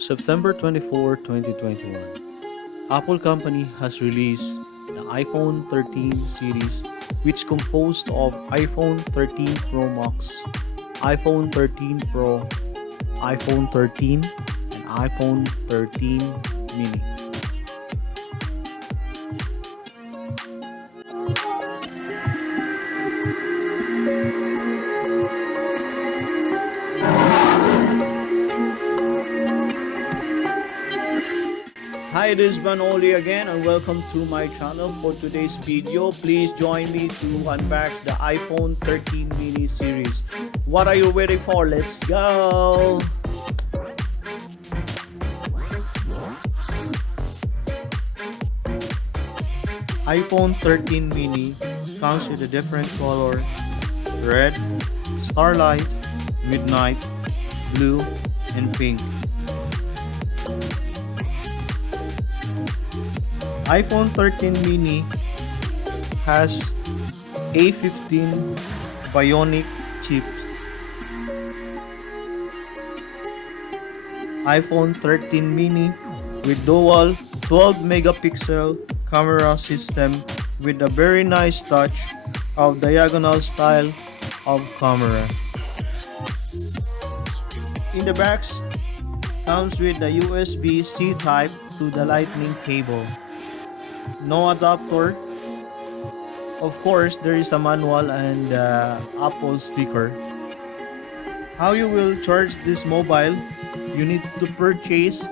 September 24, 2021, Apple company has released the iPhone 13 series, which composed of iPhone 13 Pro Max, iPhone 13 Pro, iPhone 13, and iPhone 13 mini. Hi, this is Banoli again and welcome to my channel. For today's video, please join me to unbox the iPhone 13 mini series. What are you waiting for? Let's go! iPhone 13 mini comes with a different color: red, starlight, midnight, blue, and pink. iPhone 13 mini has A15 Bionic chips. iPhone 13 mini with dual 12 megapixel camera system with a very nice touch of diagonal style of camera. In the box comes with the USB-C type to the lightning cable. No adapter. Of course, there is a manual and Apple sticker. How you will charge this mobile? You need to purchase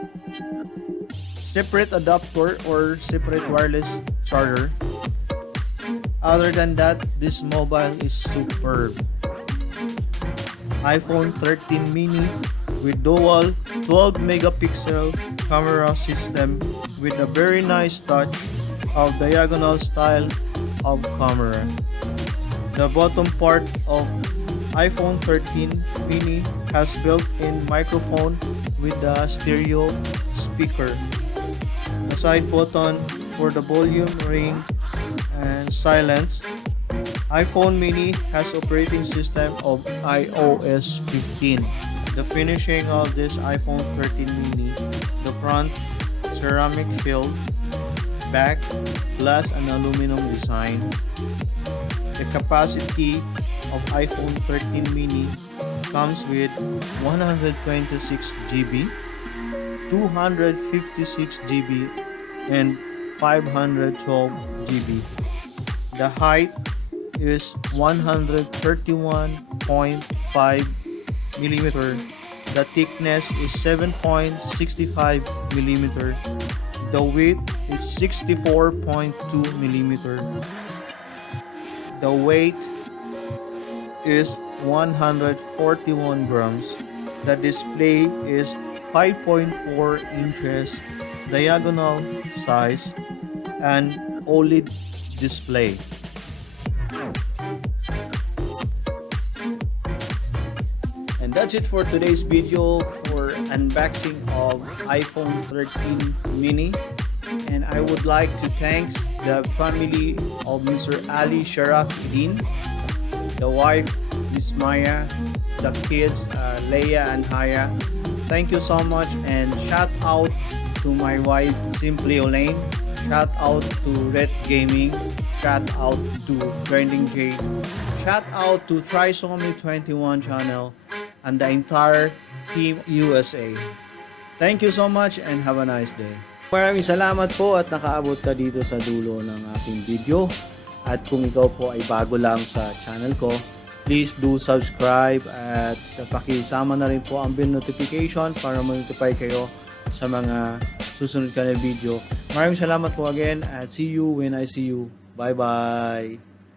separate adapter or separate wireless charger. Other than that, this mobile is superb. iPhone 13 mini with dual 12 megapixel camera system with a very nice touch of diagonal style of camera. The bottom part of iPhone 13 mini has built-in microphone with the stereo speaker. A side button for the volume, ring, and silence. iPhone mini has operating system of iOS 15. The finishing of this iPhone 13 mini: the front ceramic shield, back glass and aluminum design. The capacity of iPhone 13 mini comes with 126 GB, 256 GB, and 512 GB. The height is 131.5 millimeter. The thickness is 7.65 millimeter. The weight is 64.2 millimeter. The weight is 141 grams. The display is 5.4 inches diagonal size and OLED display. And that's it for today's video for unboxing of iPhone 13 mini. And I would like to thank the family of Mr. Ali Sharafeddine, the wife Miss Maya, the kids Leia and Haya. Thank you so much, and shout out to my wife Simply Olaine. Shout out to Red Gaming. Shout out to Grinding Jade. Shout out to Trisomy 21 channel and the entire Team USA. Thank you so much and have a nice day. Maraming salamat po at nakaabot ka dito sa dulo ng aking video. At kung ikaw po ay bago lang sa channel ko, please do subscribe at pakisama na rin po ang bell notification para ma-notify kayo sa mga susunod ka na video. Maraming salamat po again at see you when I see you. Bye bye!